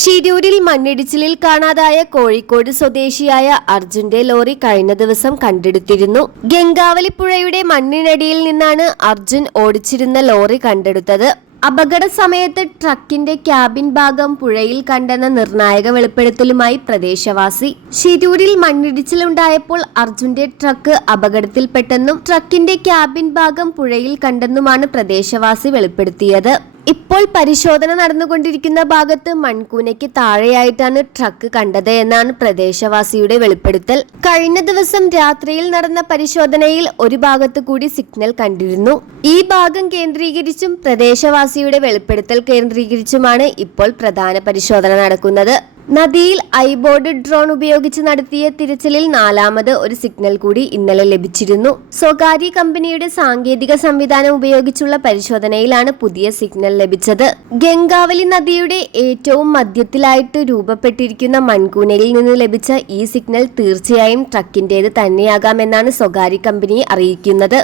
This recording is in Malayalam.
ഷിരൂരിൽ മണ്ണിടിച്ചിലിൽ കാണാതായ കോഴിക്കോട് സ്വദേശിയായ അർജുന്റെ ലോറി കഴിഞ്ഞ ദിവസം കണ്ടെടുത്തിരുന്നു. ഗംഗാവലിപ്പുഴയുടെ മണ്ണിനടിയിൽ നിന്നാണ് അർജുൻ ഓടിച്ചിരുന്ന ലോറി കണ്ടെടുത്തത്. അപകട സമയത്ത് ട്രക്കിന്റെ ക്യാബിൻ ഭാഗം പുഴയിൽ കണ്ടെന്ന നിർണായക വെളിപ്പെടുത്തലുമായി പ്രദേശവാസി. ഷിരൂരിൽ മണ്ണിടിച്ചിലുണ്ടായപ്പോൾ അർജുന്റെ ട്രക്ക് അപകടത്തിൽപ്പെട്ടെന്നും ട്രക്കിന്റെ ക്യാബിൻ ഭാഗം പുഴയിൽ കണ്ടെന്നുമാണ് പ്രദേശവാസി വെളിപ്പെടുത്തിയത്. ഇപ്പോൾ പരിശോധന നടന്നുകൊണ്ടിരിക്കുന്ന ഭാഗത്ത് മൺകൂനയ്ക്ക് താഴെയായിട്ടാണ് ട്രക്ക് കണ്ടത് എന്നാണ് പ്രദേശവാസിയുടെ വെളിപ്പെടുത്തൽ. കഴിഞ്ഞ ദിവസം രാത്രിയിൽ നടന്ന പരിശോധനയിൽ ഒരു ഭാഗത്ത് കൂടി സിഗ്നൽ കണ്ടിരുന്നു. ഈ ഭാഗം കേന്ദ്രീകരിച്ചും പ്രദേശവാസിയുടെ വെളിപ്പെടുത്തൽ കേന്ദ്രീകരിച്ചുമാണ് ഇപ്പോൾ പ്രധാന പരിശോധന നടക്കുന്നത്. നദിയിൽ ഐബോർഡ് ഡ്രോൺ ഉപയോഗിച്ച് നടത്തിയ തിരച്ചിലിൽ നാലാമത് ഒരു സിഗ്നൽ കൂടി ഇന്നലെ ലഭിച്ചിരുന്നു. സ്വകാര്യ കമ്പനിയുടെ സാങ്കേതിക സംവിധാനം ഉപയോഗിച്ചുള്ള പരിശോധനയിലാണ് പുതിയ സിഗ്നൽ ലഭിച്ചത്. ഗംഗാവലി നദിയുടെ ഏറ്റവും മധ്യത്തിലായിട്ട് രൂപപ്പെട്ടിരിക്കുന്ന മൺകൂനയിൽ നിന്ന് ലഭിച്ച ഈ സിഗ്നൽ തീർച്ചയായും ട്രക്കിന്റേത് തന്നെയാകാമെന്നാണ് സ്വകാര്യ കമ്പനി അറിയിക്കുന്നത്.